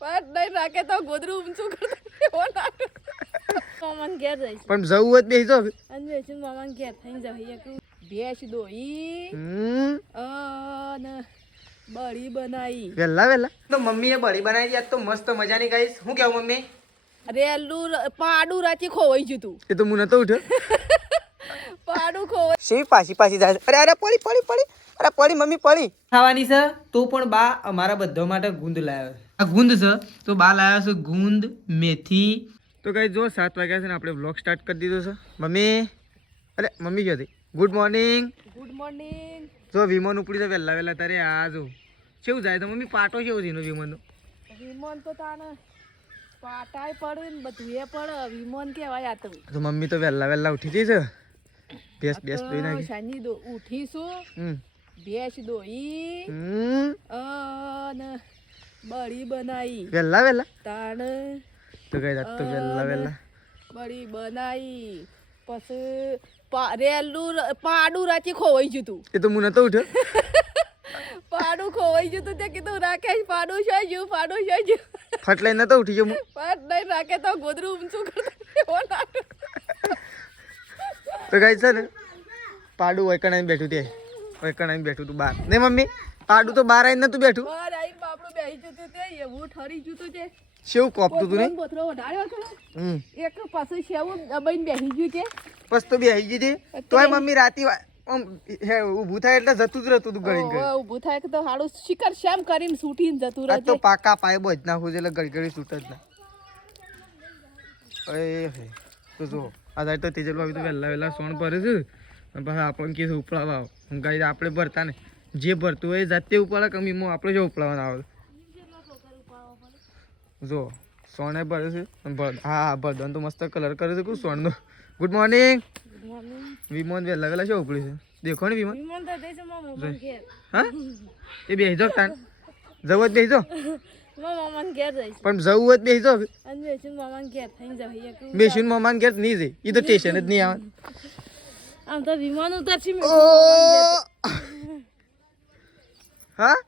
પાટ નહીં રાખે તો ગોદરું ઊંચું કરતો મામાન ઘેર જઈશ પણ જવું હોય બેસી જાવ અને જઈશું મામાન ઘેર થઈને જઈએ કે ભેંસ દોઈ અને બળી બનાવી વેલા તો મમ્મીએ બળી બનાવી આજ તો મસ્ત મજાની ગાઈસ શું કેવું મમ્મી રેલું પાડું રાતી ખોવાઈ ગયું તું એ તો હું નતો ઉઠ્યો પાડું ખોવાઈ શેવી પાછી જાય અરે પડી મમ્મી પડી ખાવાની છે તો પણ બા અમારા બધા માટે ગુંદ લાવ્યો આ ગુંદ છે તો બા લાવ્યો છે ગુંદ મેથી તો કઈ જો 7 વાગ્યા છે ને આપણે વ્લોગ સ્ટાર્ટ કરી દીધો છે મમ્મી ક્યાં હતી ગુડ મોર્નિંગ જો વિમાન ઉપડી છે વહેલા તારે આ જો કેવું જાય તો મમ્મી પાટો કેવું છે એનો વિમાન તો તાને પાટાય પડે ને બધું એ પડે વિમાન કેવાય આ તો મમ્મી તો વહેલા ઉઠી જઈ છે બેસ દોઈ નાખી સાંજી ઉઠીશું ભેંસ દોઈ અને બળી બનાવી વહેલા તાણ તો કઈ જાત તો વહેલા બળી બનાવી પછી રેલું પાડું રાતી ખોવાઈ ગયું તું એ તો હું નતો ઉઠ્યો પાડું ખોવાઈ ગયું તું તે કીધું રાકેશ પાડું છે ફટલાઈ નતો ઉઠી ગયો હું પાટ નહીં રાખે તો ગોદરું ઊંચું કરતો તો કઈ છે ને પાડું વૈકણ બેઠું તે વૈકણ બેઠું તું બહાર ને મમ્મી પાડું તો બહાર આવીને નતું બેઠું બહાર આવીને બાપડું બેહી જતું તે એવું ઠરી જતું તે શેવું કોપતું તું ને બોથરો વધાર્યો હતો એક પાછું શેવું દબાઈને બેહી ગયું તે બસ તો બેહી ગઈ હતી તોય મમ્મી રાતી ઊભું થાય એટલે જતું જ રહેતું તું ગળી ઊભું થાય તો હાડું શિખર શ્યામ કરીને છૂટીને જતું રહે તો પાકા પાય બોજ નાખું એટલે ગળી છૂટ જ ના તો જો આ તો તેજલ ભાભી તો વહેલા સોણ ભરે છે અને પાછા આપણને કે ઉપડાવા ગાડી આપણે ભરતા ને જે ભરતું હોય જાતે ઉપાડે કમીમાં આપણે જો ઉપડાવવાના આવે જો સોને ભરે છે હા ભરદાન તો મસ્ત કલર કરે છે સોનનો ગુડ મોર્નિંગ વિમોન વહેલા શું ઉપડી છે દેખો ને વિમોન હા એ બેસી જાવ તાન જવું જ બેસી જાવ પણ જવું હોય બેસી જાવ બેસીને મામાન ઘેર નહીં જઈ એ તો સ્ટેશન જ નહીં આવે આમ તો વિમાન ઉતરશે હા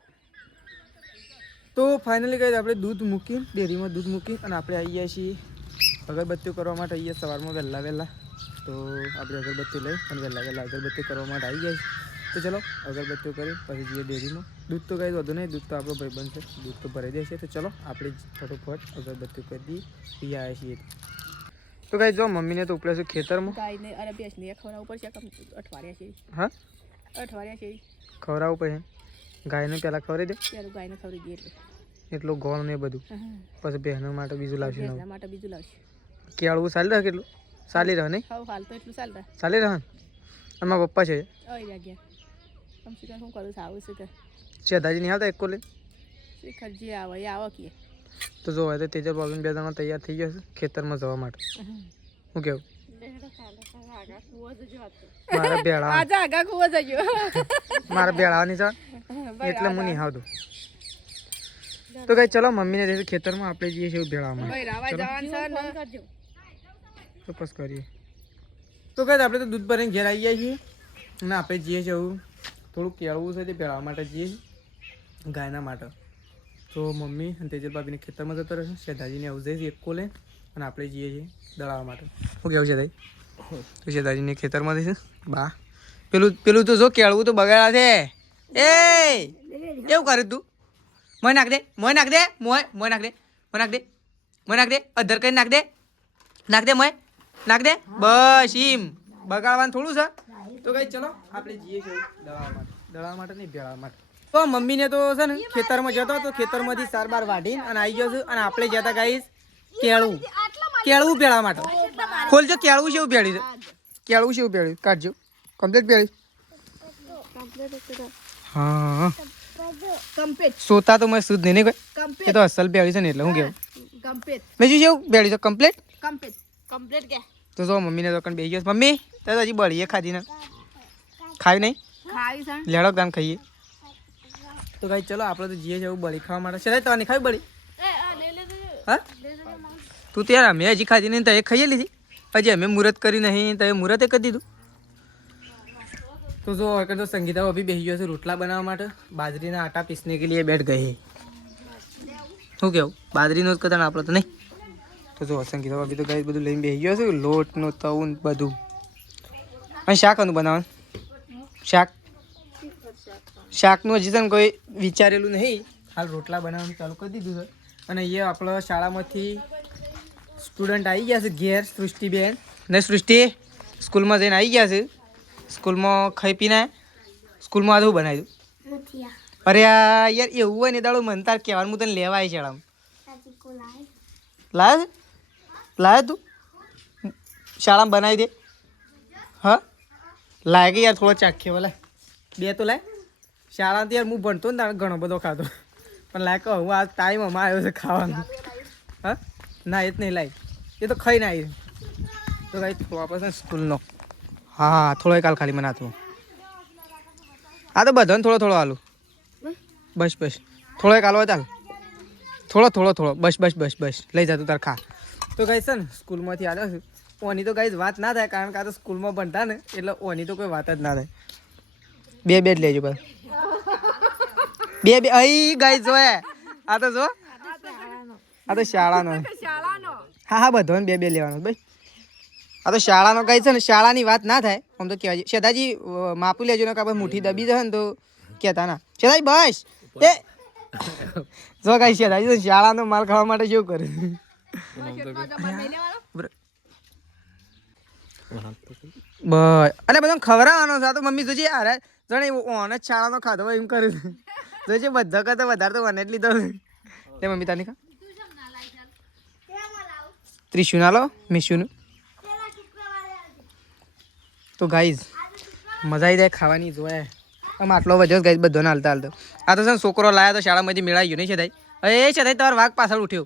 તો ફાઇનલી કઈ આપણે દૂધ મૂકી ડેરીમાં દૂધ મૂકી અને આપણે આવી ગયા છીએ અગરબત્તીઓ કરવા માટે આવીએ સવારમાં વહેલા તો આપણે અગરબત્તી લઈ અને વહેલા અગરબત્તી કરવા માટે આવી ગયા છીએ તો ચલો અગરબત્તીઓ કરી પછી જઈએ ડેરીમાં દૂધ તો કંઈ વધુ નહીં દૂધ તો આપણો ભાઈ બનશે દૂધ તો ભરાઈ દેશે તો ચલો આપણે ફટોફટ અગરબત્તીઓ કરી દઈએ પી આવ્યા છીએ તો કઈ જો મમ્મીને તો ઉપડે છે ખેતરમાં ગાયને અરે ભેંસને ખવડાવવું પડશે અઠવાડિયા છે હા અઠવાડિયા છે ખવડાવવું પડે ગાયને પહેલાં ખવડાવી દે ગાયને ખવડાવી દઈએ એટલું ગોળ ને બધું પછી બહેનો માટે બીજું લાવશે એના માટે બીજું લાવશે કેળવું ચાલી રહે કેટલું ચાલી રહે નહીં હાલ તો એટલું ચાલી રહે અને મારા પપ્પા છે શું કરું આવું છે કે શેધાજી નહીં આવતા એક કોલે શિખરજી આવે એ આવો કે તો જોવાય તો તેજલ બાબુ 2 જણા તૈયાર થઈ ગયા છે ખેતરમાં જવા માટે શું કેવું મારા બેળાવાની છે એટલે હું નહીં આવતું તો કઈ ચલો મમ્મીને જઈશું ખેતરમાં આપણે જઈએ છીએ ભેળામાં તો બસ કરીએ તો કઈ આપણે તો દૂધ ભરીને ઘેર આવી ગયા છીએ અને આપણે જઈએ છીએ થોડુંક કેળવું છે તે ભેળવા માટે જઈએ છીએ ગાયના માટે તો મમ્મી અને તેજલ ભાભીને ખેતરમાં જતો રહેશે શેધાજીને આવું જઈશ એક કોલે અને આપણે જઈએ છીએ દળાવવા માટે શું કેવું છે દાઈ તો શેધાજીને ખેતરમાં જઈશું બા પેલું તો જો કેળવું તો બગાડા છે એ એવું કરે તું મોય નાખ દે મોય નાખ દે અધર કરી નાખ દે મોય નાખ દે બસ એમ બગાડવાનું થોડું છે તો કઈ ચલો આપણે જઈએ છીએ દળાવવા માટે નહીં ભેળવા માટે તો મમ્મીને તો છે ને ખેતરમાં જતો તો ખેતરમાંથી 4 બાર વાઢીને અને આવી ગયો છું અને આપણે જતા ગાઈશ કેળવું ભેળવા માટે ખોલજો કેળવું છે એવું ભેળ્યું કાઢજો કમ્પ્લીટ ભેળી હા સોતા તો મેં શુદ્ધ નહીં કોઈ એ તો અસલ ભેળી છે ને એટલે હું કેવું બીજું છે એવું ભેળી છે કમ્પ્લીટ કે તો જો મમ્મીને તો કણ બેસી ગયો મમ્મી તો હજી બળીએ ખાધી ને ખાવી નહીં લેડો દાન ખાઈએ તો કઈ ચલો આપણે તો જઈએ છીએ બળી ખાવા માટે છે તો નહીં ખાવી બળી હા તું ત્યારે અમે હજી ખાધી નહીં તો એ ખાઈ લીધી હજી અમે મુહૂર્ત કરી નહીં તો એ મુહૂર્તે કરી દીધું तो जो अगर तो संगीता अभी बेही गयो છે રોટલા બનાવવા માટે બાજરીના આટા પીસને કે लिए बैठ गए શું કેવું બાજરીનો જ કદાચ આપણે તો નહીં તો જો સંગીતા ભાભી તો ગાઈસ બધું લઈને બેસી ગયો છે લોટનો તવું ને બધું અને શાક આનું બનાવવાનું શાકનું હજી તને કોઈ વિચારેલું નહીં હાલ રોટલા બનાવવાનું ચાલુ કરી દીધું છે અને અહીંયા આપણા શાળામાંથી સ્ટુડન્ટ આવી ગયા છે ઘેર સૃષ્ટિબેન ને સૃષ્ટિ સ્કૂલમાં જઈને આવી ગયા છે સ્કૂલમાં ખાઈ પીને સ્કૂલમાં શું બનાવ્યું અરે યાર એવું હોય ને દાડો મન તાર કહેવાનું હું તને લેવા આવી શાળામાં લાય તું શાળામાં બનાવી દે હા લાગે યાર થોડો ચાખ્યો લાય બે તો લાય શાળાથી યાર હું ભણતો ને તારે ઘણો બધો ખાતો પણ લાય કહું આ ટાઈમ અમારે આવ્યો છે ખાવાનું હા ના એ જ નહીં લાય એ તો ખાઈ ના આવી તો કાંઈ થોડો આપણે સ્કૂલનો હા થોડો કાલ ખાલી મને હાથમાં આ તો બધાને થોડો થોડો હાલું બસ થોડો એક હાલવો ચાલ થોડો બસ લઈ જતું તાર ખા તો ગાઈસ છે ને સ્કૂલમાંથી આવ્યો છું ઓની તો ગાઈસ વાત ના થાય કારણ કે આ તો સ્કૂલમાં ભણતા ને એટલે ઓની તો કોઈ વાત જ ના થાય બે જ લેજો બસ બે અહીં ગાઈસ જો આ તો જો આ તો શાળાનો હા બધાને બે લેવાનો ભાઈ આ તો શાળાનો ગાઈસ છે ને શાળાની વાત ના થાય આમ તો કહેવાય શેદાજી માપી લેજો ને કે આપણે મુઠ્ઠી દબી જાય ને તો કહેતા ના શેદાજી બસ એ જો ગાઈસ શેદાજી શાળાનો માલ ખાવા માટે શું કરે બસ અરે બધા ખવડાવવાનો છે આ તો મમ્મી જોજે યાર જાણે ઓન જ શાળાનો ખાધો હોય એમ કરે જોજે બધા કરતા વધારે તો મને જ લીધો તે મમ્મી તાની ખા ત્રિશુ ના લો મિશુનું તો ગાઈઝ મજા આવી જાય ખાવાની જોયા આમ આટલો વજો ગાઈઝ બધોને હાલતા આ તો છે ને છોકરો લાયા તો શાળામાંથી મેળાઈ ગયો નહીં છે દાઈ એ છે દાઈ તમારો વાઘ પાછળ ઉઠ્યો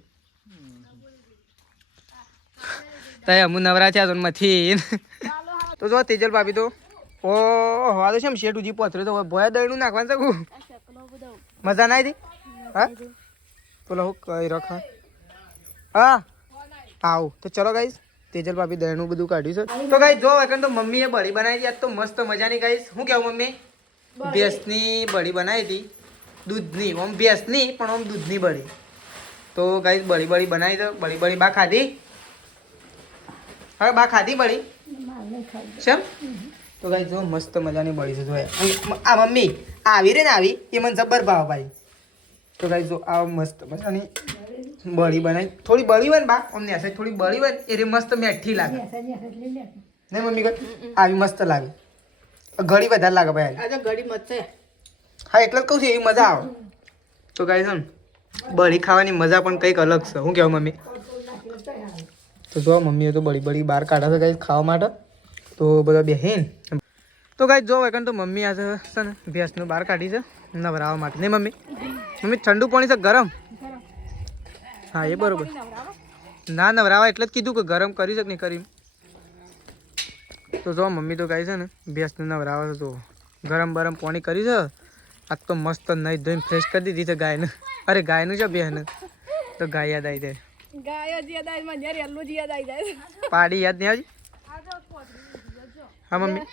તય અમુ નવરા થયા તો મથી તો જો તેજલ ભાભી તો ઓહો આ તો છે શેઠ ઉજી પથર્યો તો ભોયા દળનું નાખવાનું શકું મજા ના આવી હા બોલો હું કઈ રખા હા આવું તો ચલો ગાઈઝ તેજલ ભાભી દળનું બધું કાઢ્યું છે તો ગાઈઝ જો એકન તો મમ્મીએ બળી બનાવી હતી આજ તો મસ્ત મજાની ગાઈઝ શું કહેવું મમ્મી ભેંસની બળી બનાવી હતી દૂધની ઓમ ભેંસની પણ ઓમ દૂધની બળી તો ગાઈઝ બળી બનાવી દો બળી બા ખાધી હવે બા ખાધી બળી શેમ તો ગાઈઝ જો મસ્ત મજાની બળી છે જો આ મમ્મી આવી રે ને આવી એ મને જબર ભાવ ભાઈ તો ગાઈઝ જો આ મસ્ત મજાની બળી બનાવી થોડી બળી હોય ને બા અમને હશે થોડી બળી હોય એ રે મસ્ત મેઠી લાગે ને મમ્મી કહે આવી મસ્ત લાગે ઘડી વધારે લાગે ભાઈ આ ઘડી મત છે હા એટલે જ કહું છું એવી મજા આવે તો ગાઈઝ ને બળી ખાવાની મજા પણ કંઈક અલગ છે શું કહેવું મમ્મી તો જો મમ્મીએ તો બળી બહાર કાઢા છે ગાઈઝ ખાવા માટે તો બધા બેહીન તો ગાઈઝ જો એકન તો મમ્મી આ છે ને ભેંસનું બહાર કાઢી છે નવરાવવા માટે નહીં મમ્મી ઠંડુ પાણી છે ગરમ હા એ બરોબર ના નવરાવા એટલે જ કીધું કે ગરમ કરી છે કે નહીં કરી તો જો મમ્મી તો ગાય છે ને ભેંસને નવરાવે છે તો ગરમ પાણી કરી છે આજ તો મસ્ત નહીં ધોઈને ફ્રેશ કરી દીધી છે ગાયને અરે ગાયનું છે બેન તો ગાય યાદ આવી જાય પાડી યાદ નહીં આવતી હા મમ્મી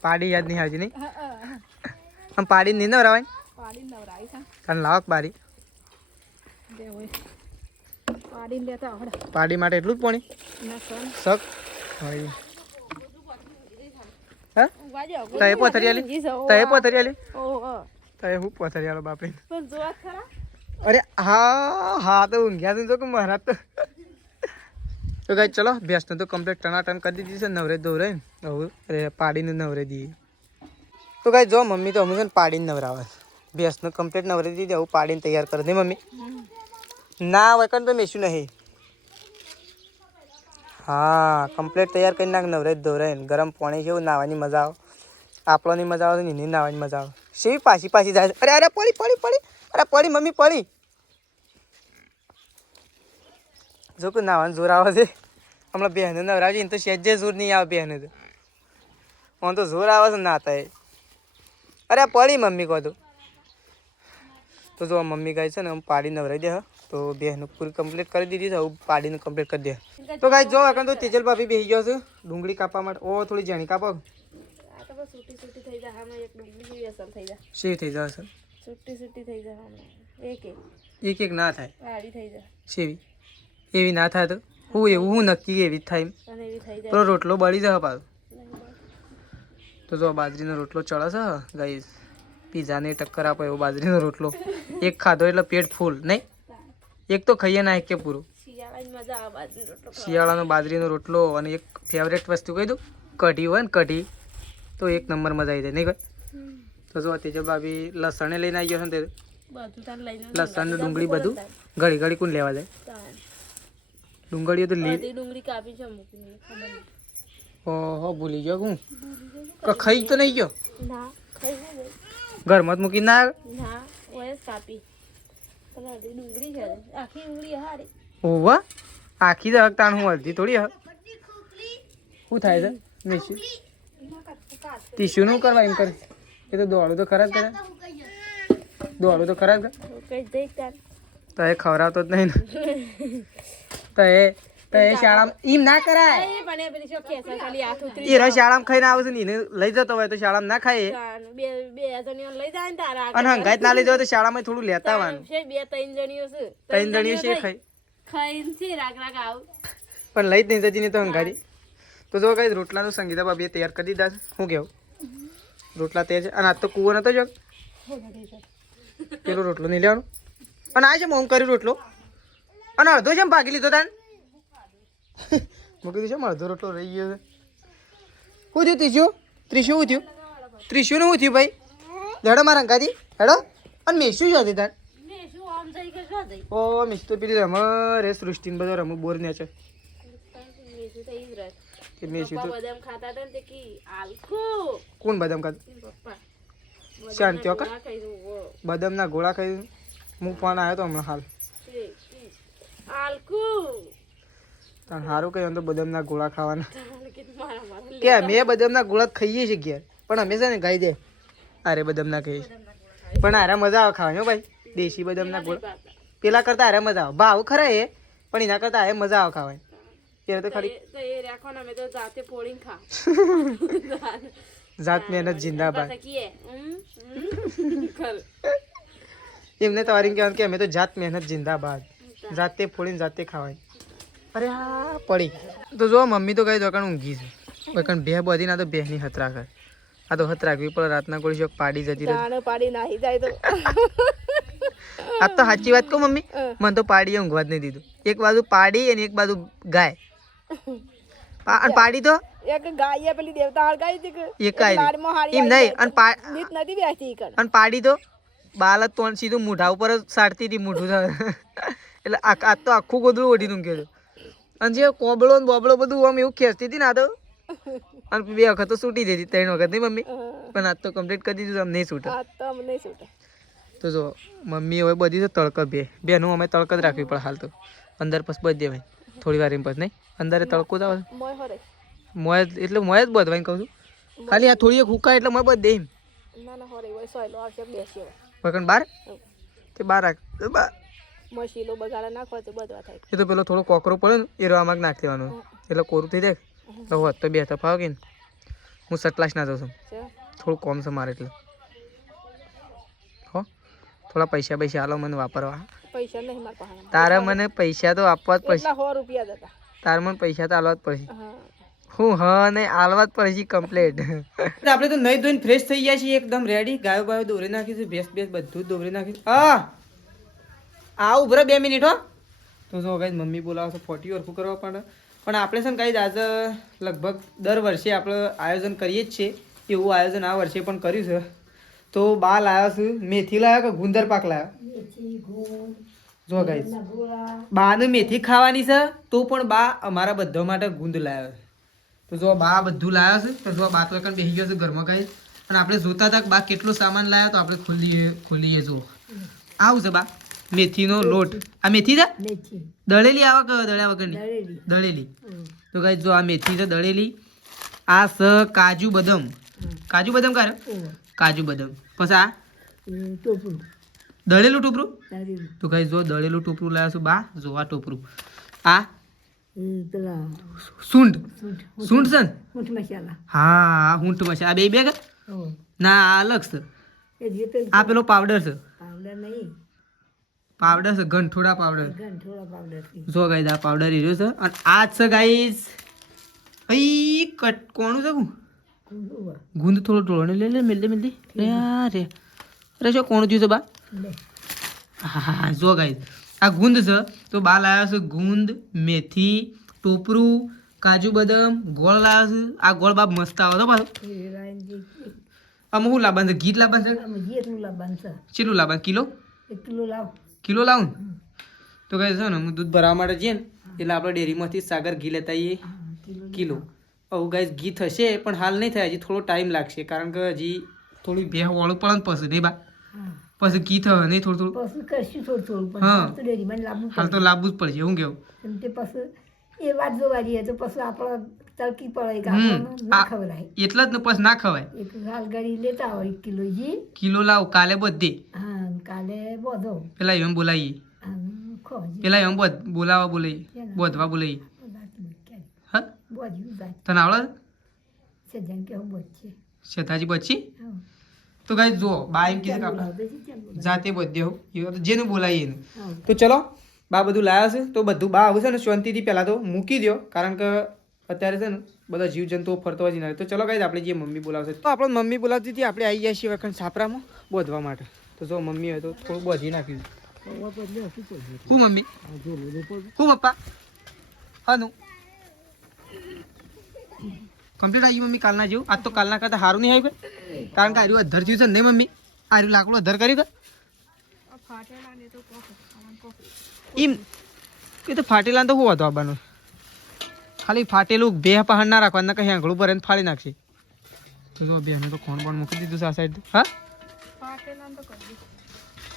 પાડી યાદ નહીં આવતી નહીં આમ પાડી નહીં નવરાવાય કારણ લાવક પાડી પાડી માટે એટલું જ પાણી શક તય પથરિયાલી તય હું પથરિયાલો બાપે અરે હા તો ઊંઘ્યા છે તો કે મહારાજ તો ગાઈ ચલો ભેંસને તો કમ્પ્લીટ ટનાટન કરી દીધી છે નવરે દોરે હવે અરે પાડીને નવરે દીધી તો ગાઈ જો મમ્મી તો અમે છે ને પાડીને નવરાવે ભેંસને કમ્પ્લીટ નવરે દીધી આવું પાડીને તૈયાર કરે નહીં મમ્મી ના વૈકન તો મેશું નહીં હા કમ્પ્લીટ તૈયાર કરી નાખ નવરે દોરે ગરમ પાણી જેવું નાવાની મજા આવે આપણોની મજા આવે નીની નાવાની મજા આવે શેવી પાછી જાય અરે પડી મમ્મી પડી જો કે નાવાનું જોર આવે છે હમણાં બહેને નવરાવજી એને તો સહેજે જોર નહીં આવે બહેને તો આમ તો જોર આવે છે નાતા એ અરે પડી મમ્મી કહો તો જો મમ્મી કહે છે ને આમ પાડી નવરાવી દે હા તો બહેનું પૂરી કમ્પ્લીટ કરી દીધી છે હવે પાડીને કમ્પ્લીટ કરી દે તો ગાઈ જો એકન તો તેજલ ભાભી બેસી ગયો છે ડુંગળી કાપવા માટે ઓ થોડી જાણી કાપો શી થઈ જાય સર છૂટી થઈ જાય એક એક ના થાય આડી થઈ જાય સેવી એવી ના થાય તો હું એવું હું નક્કી એવી જ થાય એમ. અને એવી થઈ જાય પેલો રોટલો બળી જાય પાછો. તો જો બાજરીનો રોટલો ચડે છે ગાઈસ, પીઝાને ટક્કર આપે એવો બાજરીનો રોટલો. એક ખાધો એટલે પેટ ફૂલ નહીં, એક તો ખાઈએ ના એક કે પૂરું. શિયાળાની મજા આવે બાજરીનો રોટલો શિયાળાનો બાજરીનો રોટલો અને એક ફેવરેટ વસ્તુ કહી દઉં, કઢી હોય ને કઢી, તો એક નંબર મજા આવી જાય નહીં કોઈ. તો જો તેજો ભાભી લસણે લઈને આવી ગયો છે ને તે બધું તાર લઈને લસણ ને ડુંગળી બધું ઘડી ઘડી કોણ લેવા જાય. ડુંગળીઓ તો લી બધી ડુંગળી કાપી છે મૂકીને ખબર નહીં. ઓહો ભૂલી ગયો હું ખાઈ તો નહીં ગયો ના ખાઈ ના ગઈ. ઘરમાં જ મૂકી ના આવે. ના ઓય કાપી પણ અડધી ડુંગળી છે આખી ડુંગળી હારી. ઓવા આખી જ તાણ હું અડધી થોડી હ શું થાય છે મેસી ટીસ્યુનું કરવા એમ કરે એ તો દોડું તો ખરા જ કરે, દોડું તો ખરા જ કરે. કઈ દઈ તાર તો એ ખવડાવતો જ નહીં ને. તો એ શાળામાં એમ ના કરાય. એ પણ એ પેલી શું ખેંચે ખાલી હાથ ઉતરી એ રસ શાળામાં ખાઈને આવે છે ને એને લઈ જતો હોય તો શાળામાં ના ખાય. બે બે જણીઓ લઈ જાય ને તારા અને હંગાત ના લઈ જવાય તો શાળામાં થોડું લેતા આવવાનું. છે બે ત્રણ જણીઓ છે ત્રણ જણીઓ છે ખાઈ ખાઈને છે રાગ રાગ આવ પણ લઈ જ નહીં જતી ને તો હંગારી. તો જો કઈ રોટલાનું સંગીતા ભાભીએ તૈયાર કરી દીધા છે. શું કેવું રોટલા તૈયાર છે. અને આજ તો કૂવો નતો જો પેલો રોટલો નહીં લેવાનો. અને આ છે મોમ કરી રોટલો અને અડધો છે ભાગી લીધો તાન મૂકી દીધો છે અડધો રોટલો રહી ગયો છે. શું થયું ત્રીજું ત્રીસું શું થયું ત્રીસું શું થયું ભાઈ હેડો મારા અંકાથી હેડો. અને મેસું જ હતી તાન ઓ મિસ તો પેલી રમ રે સૃષ્ટિને બધો રમું બોર ને છે કે મેસું તો બદામ ખાતા હતા ને તે કી આલકુ કોણ બદામ ખાધું પપ્પા શાંતિ કા ખાઈ બદામના ગોળા ખાઈ હું ફોન આવ્યો તો હમણાં હાલ આલકુ તાન સારું કહ્યું તો બદામના ગોળા ખાવાના મારા મારા કે અમે બદામના ગોળા જ ખાઈએ છીએ ઘેર પણ અમે છે ને ગાઈ દે અરે બદામના ખાઈએ પણ આરે મજા આવે ખાવાની હો ભાઈ દેશી બદામના ગોળા પેલા કરતા આરે મજા આવે ભાવ ખરા એ પણ એના કરતા આરે મજા આવે ખાવાની. ત્યારે તો ખાલી તો એ રાખવાના મેં તો જાતે પોળીને ખા જાત મહેનત જિંદાબાદ. કીએ કર એમને તમારી કહેવાનું કે અમે તો જાત મહેનત જિંદાબાદ, જાતે ફોડીને જાતે ખાવાય. અરે હા પડી તો જો મમ્મી તો કઈ દોકાન ઊંઘી છે દોકાન બે બધી ના તો બેની હત રાખે. આ તો હત રાખવી પડે રાતના કોઈ શોખ પાડી જતી રહે. તાણે પાડી નાહી જાય તો આ તો સાચી વાત કહું મમ્મી મને તો પાડીએ ઊંઘવા જ નહીં દીધું. એક બાજુ પાડી અને એક બાજુ ગાય અને પાડી તો એક ગાય પેલી દેવતા હળગાઈ હતી કે એક એમ નહીં અને નીત નથી બેસતી કર અને પાડી તો બાલ જ તોણ સીધું મૂઠા ઉપર જ સાડતી હતી મૂઠું એટલે આ તો આખું ગોદડું ઓઢી ઊંઘ્યો હતો. અને જે કોબળો ને બોબળો બધું આમ એવું ખેંચતી હતી ને આ તો અને બે વખત તો છૂટી જતી 3 વખત નહીં મમ્મી પણ આજ તો કમ્પ્લીટ કરી દીધું આમ નહીં છૂટે. આ તો અમને નહીં છૂટે. તો જો મમ્મી હવે બધી તો તડક બેનું અમે તડક જ રાખવી પડે હાલ તો અંદર પછી બધી દેવાય થોડી વાર એમ પછી નહીં અંદર તડકો જ આવે મોય હરે મોય એટલે મોય જ બધવાઈને કહું છું ખાલી આ થોડી એક હુકા એટલે મોય બધ દે એમ ના ના હરે હોય સોયલો આવશે બેસી હોય વકન બાર તે બાર રાખ મશીલો બગાડા નાખો તો બધવા થાય. એ તો પેલો થોડો કોકરો પડે ને એ રવામાં નાખી દેવાનો એટલે કોરું થઈ જાય તો હોત તો બે તફાવ કે હું સટલાશ ના જાઉં છું થોડું કોમ છે મારે એટલે હો થોડા પૈસા આલો મને વાપરવા. પૈસા નહીં માર પાસે તારે મને પૈસા તો આપવા જ પડશે. 100 રૂપિયા દેતા તારે મને પૈસા તો આલવા જ પડશે. હા હું હા નહીં આલવા જ પડશે કમ્પ્લીટ. આપણે તો નહીં ધોઈને ફ્રેશ થઈ ગયા છીએ એકદમ રેડી. ગાયો બાયો દોરી નાખીશું ભેંસ બધું જ દોરી નાખીશું. આ ઉભરો 2 મિનિટ હો. તો જો ગાઈસ મમ્મી બોલાવે છે 40 ઓરખું કરવા પણ આપણે છે ને ગાઈસ આજે લગભગ દર વર્ષે આપણે આયોજન કરીએ જ છીએ એવું આયોજન આ વર્ષે પણ કર્યું છે. તો બા લાવ્યા છે મેથી લાવ્યા કે ગુંદર પાક લાવ્યા જો ગાઈસ બાને મેથી ખાવાની છે તો પણ બા અમારા બધા માટે ગુંદ લાવ્યા છે. તો જો બા બધું લાવ્યા છે તો જો બા તો એકન બેસી ગયો છે ઘરમાં ગાઈસ અને આપણે જોતા હતા કે બા કેટલો સામાન લાવ્યા તો આપણે ખોલીએ જો આવું છે બા મેથીનો લોટ. આ મેથી છે દળેલી આવા કે દળ્યા વગરની દળેલી. તો ગાઈસ જો આ મેથી છે દળેલી. આ સ કાજુ બદામ કાઢ્યો કાજુ બદામ પછી આ દળેલું ટોપરું. તો ગાઈસ જો દળેલું ટોપરું લાવ્યા છું બા જો આ ટોપરું. આ સૂંઠ છે ને હા ઊંટ મસાલા આ બે કે ના આ અલગ છે. આ પેલો પાવડર છે પાવડર છે ગંઠોડા પાવડર જો ગાઈસ આ પાવડર રહ્યો છે અને આ છે ગાઈસ ભાઈ કટ કોણું છે ગુંદ થોડો થોડો ને લે મેલદી રે અરે શું કોણ થયું છે બા હા જો ગાઈસ આ ગુંદ છે તો બા લાવ્યો છે ગુંદ મેથી ટોપરું કાજુ બદામ ગોળ લાવ્યો છે આ ગોળ બાપ મસ્ત આવે તો પાછો આમાં શું લાવવાનું છે ઘી લાવવાનું છે કેટલું લાવવાનું કિલો લાવું તો કહે છે ને હું દૂધ ભરાવા માટે જઈએ ને એટલે આપણે ડેરીમાંથી સાગર ઘી લેતા આવીએ કિલો હવે ગાઈસ ઘી થશે પણ હાલ નહીં થાય હજી થોડો ટાઈમ લાગશે કારણ કે હજી થોડી બે વાળું પડે ને પછી નહીં બા પછી ઘી થશે નહીં થોડું થોડું હા હાલ તો લાવવું જ પડશે હું કેવું એટલા જ ને પછી ના ખવાય કિલો લાવ કાલે બધે પેલા એમ બોલાવીએ પેલા એમ બોલાવીએ બોધવા બોલાવીએ હા તને આવડે શેતાજી બચી તો ગાઈસ જો બા એમ કીધું કે આપણે જાતે બધે હોઉં જેને બોલાવીએ એને તો ચલો બા બધું લાવ્યા છે તો બધું બા આવશે ને શાંતિથી પહેલાં તો મૂકી દો કારણ કે અત્યારે છે ને બધા જીવજંતુઓ ફરતો જ ના તો ચલો ગાઈસ આપણે જે મમ્મી બોલાવશે તો આપણે મમ્મી બોલાવતી હતી આપણે આવી ગયા છીએ વખત છાપરામાં બોધવા માટે તો જો મમ્મી હોય તો થોડું બોધી નાખ્યું શું મમ્મી શું પપ્પા હા નું કમ્પ્લીટ આવી મમ્મી કાલના જેવું આજ તો કાલના કરતાં સારું નહીં આવ્યું કારણ કે આર્યું અધર થયું છે નહીં મમ્મી આર્યું લાકડું અધર કર્યું કે એમ એ તો ફાટેલા તો શું હતો આવવાનું ખાલી ફાટેલું બે પહાડ ના રાખવાનું કहीं આંગળું પર એને ફાડી નાખશે તો જો બે તો કોણ પણ મૂકી દીધું છે આ સાઈડ હા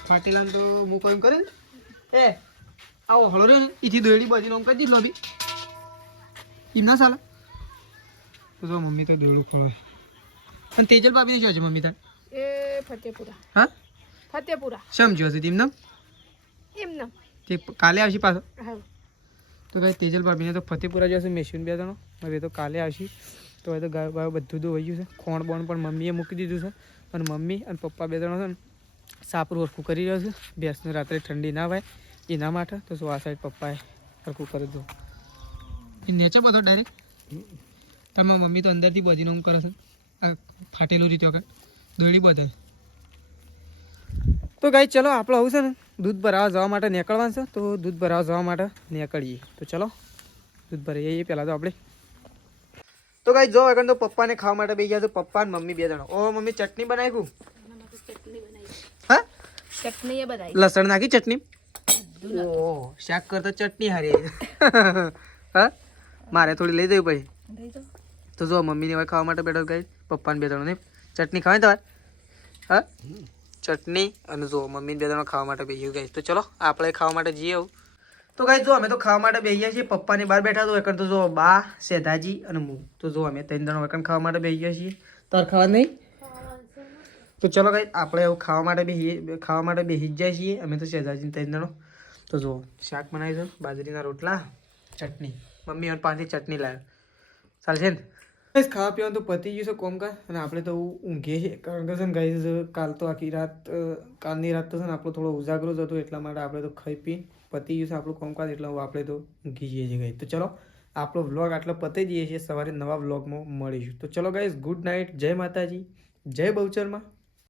ફાટેલા તો મૂકો એમ કરે એ આવો હળો રે એથી દોડી બાજુ આમ કરી દીધો બી એમ ના ચાલે તો જો મમ્મી તો દોડું ખોલો અને તેજલ ભાભીને શું છે મમ્મી તાર ફતેપુરા હા ફતેપુરા સમજ્યો છે એમને એમને તે કાલે આવશે પાછો તો ભાઈ તેજલ ભાભીને તો ફતેપુરા જશે મેશીન બે જણો હવે તો કાલે આવશે તો હવે તો ગાય બાય બધું તો વહી ગયું છે ખોણ બોણ પણ મમ્મીએ મૂકી દીધું છે અને મમ્મી અને પપ્પા બે જણો છે ને સાપરું હરખું કરી રહ્યો છે ભેંસને રાત્રે ઠંડી ના હોય એના માટે તો શું આ સાઈડ પપ્પાએ હરખું કરી દો એ નેચે બધો ડાયરેક્ટ તમારા મમ્મી તો અંદરથી બધીને હું કરે છે આ ફાટેલું રીતે વખત દોડી બધા તો ગાઈ ચલો આપણે આવું છે ને દૂધ ભરાવા જવા માટે નીકળવાનું છે તો દૂધ ભરાવા જવા માટે નીકળીએ તો ચલો દૂધ ભરાઈએ પહેલાં તો આપણે તો ગાઈ જો આગળ તો પપ્પાને ખાવા માટે બે ગયા તો પપ્પા ને મમ્મી બે જણા ઓ મમ્મી ચટણી બનાવી હા ચટણી એ બધાઈ લસણ નાખી ચટણી ઓ શાક કરતા ચટણી હારી હા મારે થોડી લઈ દેવી પછી તો જો મમ્મીને હવે ખાવા માટે બેઠો ગાઈ પપ્પાને બે જણો ને ચટણી ખાવાની તમારે હા ચટણી અને જો મમ્મીને બે જણો ખાવા માટે બેસી ગઈ તો ચલો આપણે ખાવા માટે જઈએ આવું તો ગાઈ જો અમે તો ખાવા માટે બેસી ગયા છીએ પપ્પાની બહાર બેઠા તો એકણ તો જો બા સેધાજી અને હું તો જો અમે ત્રણ જણો એકણ ખાવા માટે બેસી ગયા છીએ તાર ખાવા નહીં તો ચલો ગાઈ આપણે એવું ખાવા માટે બેસી જ જાય છીએ અમે તો સેધાજી ત્રણ જણો તો જો શાક બનાવી દો બાજરીના રોટલા ચટણી મમ્મી અને પાંચથી ચટણી લાવ્યો ચાલશે ને બસ ખાવા પીવાનું તો પતી ગયું છે કોમકા અને આપણે તો ઊંઘીએ છીએ કારણ કે છે ને ગાઈઝ કાલ તો આખી રાત કાલની રાત તો છે ને આપણો થોડો ઉજાગરો જ હતો એટલા માટે આપણે તો ખાઈ પી પતી ગયું છે આપણું કોમકાજ એટલે આપણે તો ઊંઘી જઈએ છીએ ગાઈઝ તો ચલો આપણો વ્લોગ આટલો પતી જઈએ છીએ સવારે નવા વ્લોગમાં મળીશું તો ચલો ગાઈઝ ગુડ નાઇટ જય માતાજી જય બહુચરમાં